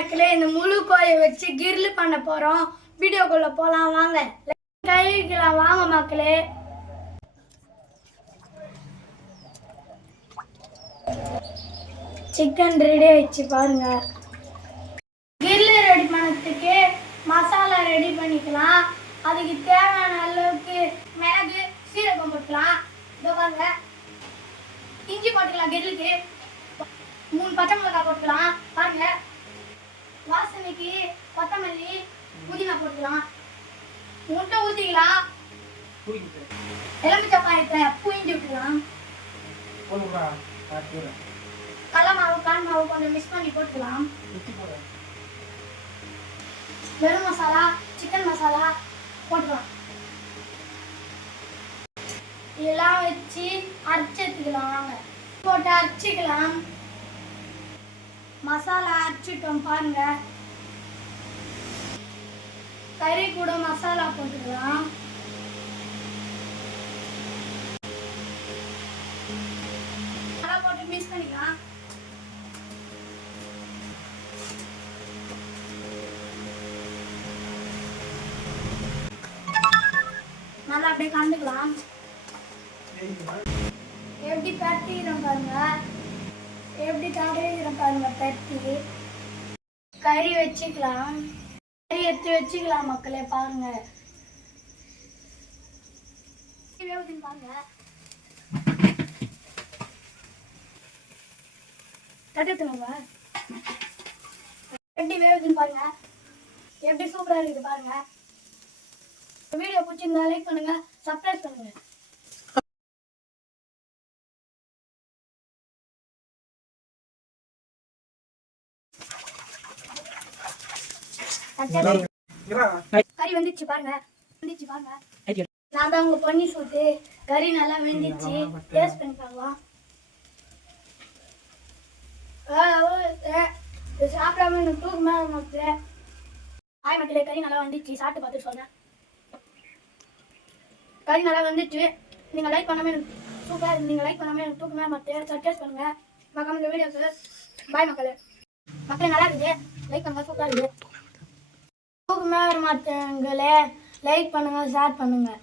மக்களே இந்த முழு கோயை வச்சு கிரில் பண்ண போறோம். வீடியோக்குள்ளே போலாம் வாங்க. கழுவிக்கலாம் வாங்க மக்களே. சிக்கன் ரெடி ஆயிடுச்சு பாருங்க. கிரில் ரெடி பண்ணதுக்கு மசாலா ரெடி பண்ணிக்கலாம். அதுக்கு தேவையான அளவுக்கு மிளகு சீரகம் போட்டுக்கலாம். இதோ பாருங்க. இஞ்சி போட்டுக்கலாம் கிரிலுக்கு. மூணு பச்சை மிளகாய் போட்டுக்கலாம். பாருங்க. போட்டுக்கலாம் முட்டை ஊற்றிக்கலாம் எலுமிச்சை பாயத்தை புழிஞ்சு விட்டுக்கலாம் கடல மாவு கான் மாவு கொஞ்சம் மிக்ஸ் பண்ணி போட்டுக்கலாம். வெறும் மசாலா சிக்கன் மசாலா போட்டுக்கலாம். இதெல்லாம் வச்சு அரைச்சு எடுத்துக்கலாம் வாங்க. போட்டு அரைச்சிக்கலாம். மசாலா அரைச்சிட்டோம் பாருங்க. கறி கூட மசாலா போட்டுக்கலாம். நல்லா போட்டு மிக்ஸ் பண்ணிக்கலாம். நல்லா அப்படியே கலந்துக்கலாம். எப்படி பரட்டிக்கிறோம் பாருங்க. எப்படி தடவிக்கிறோம் பாருங்க பரட்டி. கறி வச்சுக்கலாம். எடுத்து வச்சுக்கலாம் மக்களே பாருங்க. வேவுதுன்னு பாருங்க. எப்படி வேகுதுன்னு பாருங்க. எப்படி சூப்பரா இருக்குது பாருங்க. வீடியோ பிடிச்சிருந்தா லைக் பண்ணுங்க சப்ஸ்கிரைப் பண்ணுங்க. கறி வந்துச்சு பாருங்க. வந்துச்சு பாருங்க. நான் தான் உங்க பண்ணி சொல்லிட்டு கறி நல்லா வெந்துச்சு. டேஸ்ட் பண்ணி பார்க்கலாம். சாப்பிடாம எனக்கு தூக்கு மேல வந்து ஆய் மக்களே கறி நல்லா வந்துச்சு. சாப்பிட்டு பார்த்து சொல்றேன். கறி நல்லா வந்துச்சு. நீங்க லைக் பண்ணாம எனக்கு சூப்பரா இருக்கு நீங்க லைக் பண்ணாம எனக்கு தூக்கு மேல மத்த சர்ச்சேஸ் பண்ணுங்க. மறக்காம இந்த வீடியோக்கு பாய் மக்களே. மக்களே நல்லா இருக்குது. லைக் பண்ணுங்க சூப்பரா இருக்குது. தூக்கு லைக் பண்ணுங்கள் ஷேர் பண்ணுங்கள்